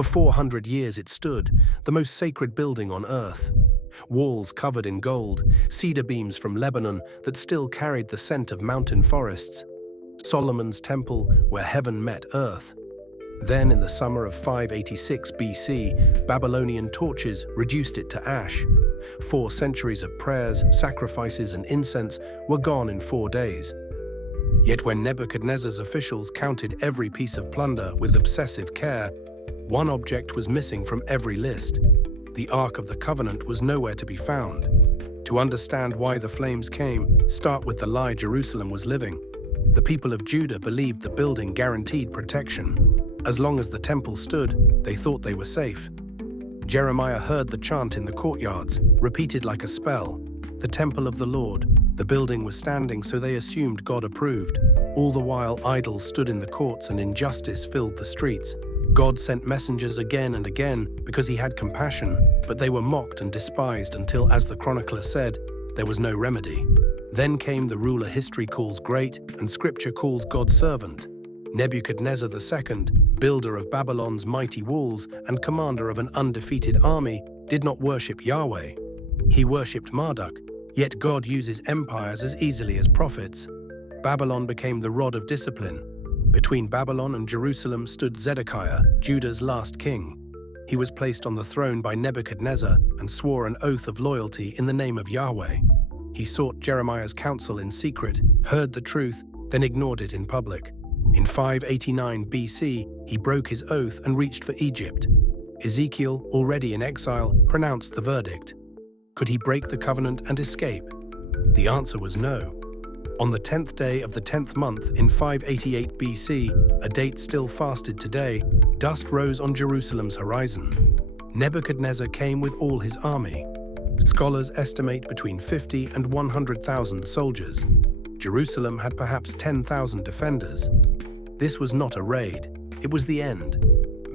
For 400 years it stood, the most sacred building on earth. Walls covered in gold, cedar beams from Lebanon that still carried the scent of mountain forests. Solomon's temple where heaven met earth. Then, in the summer of 586 BC, Babylonian torches reduced it to ash. 4 centuries of prayers, sacrifices, and incense were gone in 4 days. Yet when Nebuchadnezzar's officials counted every piece of plunder with obsessive care, one object was missing from every list. The Ark of the Covenant was nowhere to be found. To understand why the flames came, start with the lie Jerusalem was living. The people of Judah believed the building guaranteed protection. As long as the temple stood, they thought they were safe. Jeremiah heard the chant in the courtyards, repeated like a spell. The temple of the Lord. The building was standing, so they assumed God approved. All the while, idols stood in the courts and injustice filled the streets. God sent messengers again and again because he had compassion, but they were mocked and despised until, as the chronicler said, there was no remedy. Then came the ruler history calls great and scripture calls God's servant. Nebuchadnezzar II, builder of Babylon's mighty walls and commander of an undefeated army, did not worship Yahweh. He worshipped Marduk, yet God uses empires as easily as prophets. Babylon became the rod of discipline. Between Babylon and Jerusalem stood Zedekiah, Judah's last king. He was placed on the throne by Nebuchadnezzar and swore an oath of loyalty in the name of Yahweh. He sought Jeremiah's counsel in secret, heard the truth, then ignored it in public. In 589 BC, he broke his oath and reached for Egypt. Ezekiel, already in exile, pronounced the verdict. Could he break the covenant and escape? The answer was no. On the 10th day of the 10th month in 588 BC, a date still fasted today, dust rose on Jerusalem's horizon. Nebuchadnezzar came with all his army. Scholars estimate between 50 and 100,000 soldiers. Jerusalem had perhaps 10,000 defenders. This was not a raid, it was the end.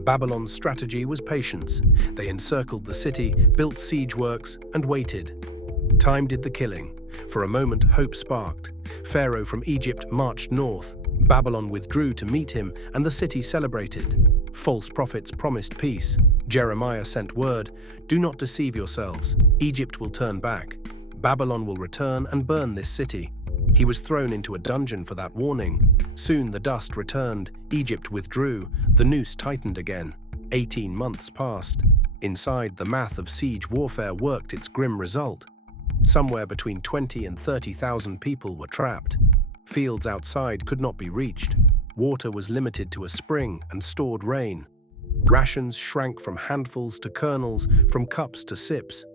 Babylon's strategy was patience. They encircled the city, built siege works, and waited. Time did the killing. For a moment, hope sparked. Pharaoh from Egypt marched north. Babylon withdrew to meet him, and the city celebrated. False prophets promised peace. Jeremiah sent word, "Do not deceive yourselves. Egypt will turn back. Babylon will return and burn this city." He was thrown into a dungeon for that warning. Soon the dust returned, Egypt withdrew, the noose tightened again. 18 months passed. Inside, the math of siege warfare worked its grim result. Somewhere between 20 and 30,000 people were trapped. Fields outside could not be reached. Water was limited to a spring and stored rain. Rations shrank from handfuls to kernels, from cups to sips.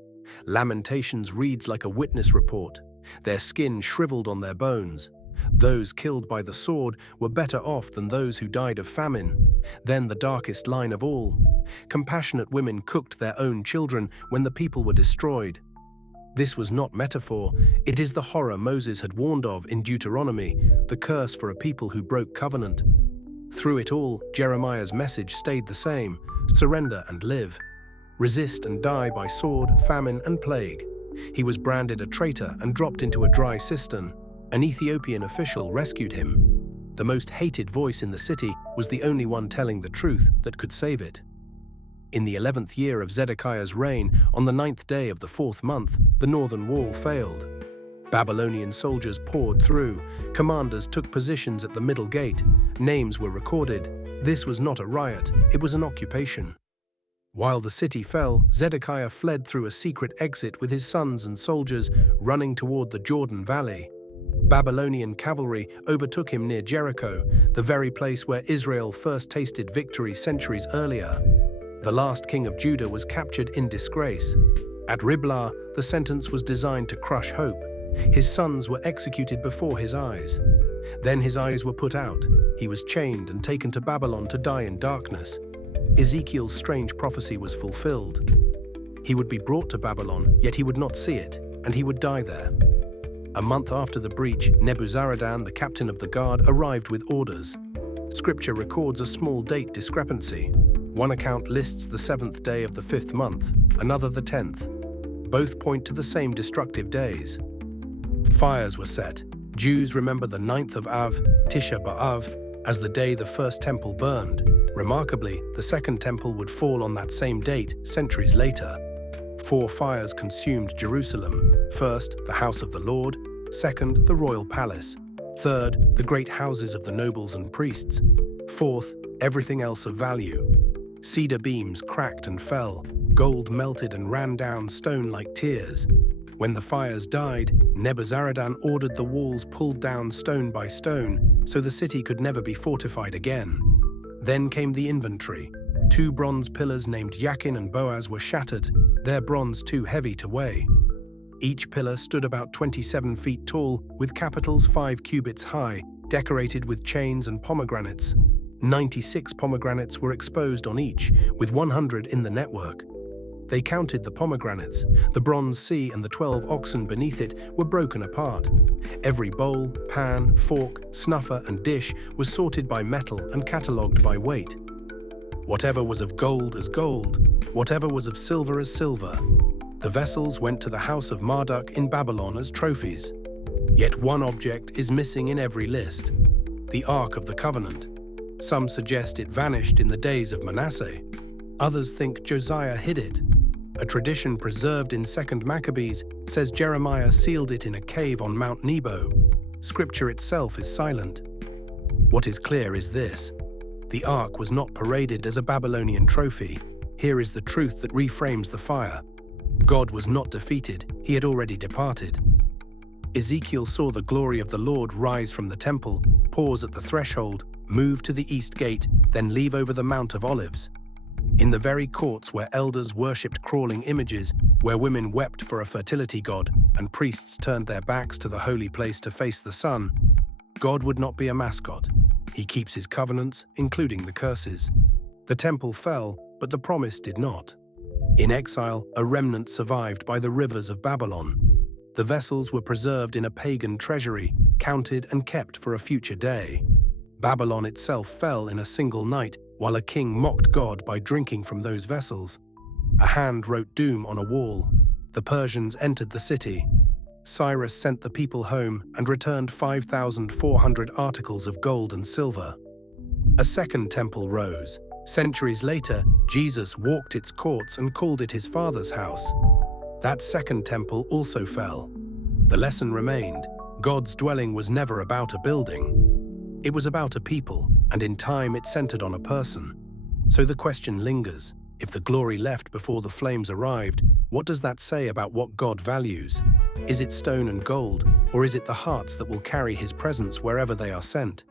Lamentations reads like a witness report. Their skin shriveled on their bones. Those killed by the sword were better off than those who died of famine. Then the darkest line of all. Compassionate women cooked their own children when the people were destroyed. This was not metaphor, it is the horror Moses had warned of in Deuteronomy, the curse for a people who broke covenant. Through it all, Jeremiah's message stayed the same: surrender and live. Resist and die by sword, famine, and plague. He was branded a traitor and dropped into a dry cistern. An Ethiopian official rescued him. The most hated voice in the city was the only one telling the truth that could save it. In the 11th year of Zedekiah's reign, on the 9th day of the 4th month, the northern wall failed. Babylonian soldiers poured through. Commanders took positions at the middle gate. Names were recorded. This was not a riot, it was an occupation. While the city fell, Zedekiah fled through a secret exit with his sons and soldiers, running toward the Jordan Valley. Babylonian cavalry overtook him near Jericho, the very place where Israel first tasted victory centuries earlier. The last king of Judah was captured in disgrace. At Riblah, the sentence was designed to crush hope. His sons were executed before his eyes. Then his eyes were put out. He was chained and taken to Babylon to die in darkness. Ezekiel's strange prophecy was fulfilled. He would be brought to Babylon, yet he would not see it, and he would die there. A month after the breach, Nebuzaradan, the captain of the guard, arrived with orders. Scripture records a small date discrepancy. One account lists the 7th day of the 5th month, another the 10th. Both point to the same destructive days. Fires were set. Jews remember the 9th of Av, Tisha B'Av, as the day the first temple burned. Remarkably, the Second Temple would fall on that same date, centuries later. 4 fires consumed Jerusalem. First, the house of the Lord. Second, the royal palace. Third, the great houses of the nobles and priests. Fourth, everything else of value. Cedar beams cracked and fell. Gold melted and ran down stone like tears. When the fires died, Nebuzaradan ordered the walls pulled down stone by stone, so the city could never be fortified again. Then came the inventory. 2 bronze pillars named Yakin and Boaz were shattered, their bronze too heavy to weigh. Each pillar stood about 27 feet tall, with capitals 5 cubits high, decorated with chains and pomegranates. 96 pomegranates were exposed on each, with 100 in the network. They counted the pomegranates. The bronze sea and the 12 oxen beneath it were broken apart. Every bowl, pan, fork, snuffer, and dish was sorted by metal and catalogued by weight. Whatever was of gold as gold, whatever was of silver as silver. The vessels went to the house of Marduk in Babylon as trophies. Yet one object is missing in every list: the Ark of the Covenant. Some suggest it vanished in the days of Manasseh. Others think Josiah hid it. A tradition preserved in 2 Maccabees says Jeremiah sealed it in a cave on Mount Nebo. Scripture itself is silent. What is clear is this: the Ark was not paraded as a Babylonian trophy. Here is the truth that reframes the fire. God was not defeated, he had already departed. Ezekiel saw the glory of the Lord rise from the temple, pause at the threshold, move to the east gate, then leave over the Mount of Olives. In the very courts where elders worshipped crawling images, where women wept for a fertility god, and priests turned their backs to the holy place to face the sun, God would not be a mascot. He keeps his covenants, including the curses. The temple fell, but the promise did not. In exile, a remnant survived by the rivers of Babylon. The vessels were preserved in a pagan treasury, counted and kept for a future day. Babylon itself fell in a single night, while a king mocked God by drinking from those vessels. A hand wrote doom on a wall. The Persians entered the city. Cyrus sent the people home and returned 5,400 articles of gold and silver. A second temple rose. Centuries later, Jesus walked its courts and called it his Father's house. That second temple also fell. The lesson remained: God's dwelling was never about a building. It was about a people, and in time it centered on a person. So the question lingers: if the glory left before the flames arrived, what does that say about what God values? Is it stone and gold, or is it the hearts that will carry his presence wherever they are sent?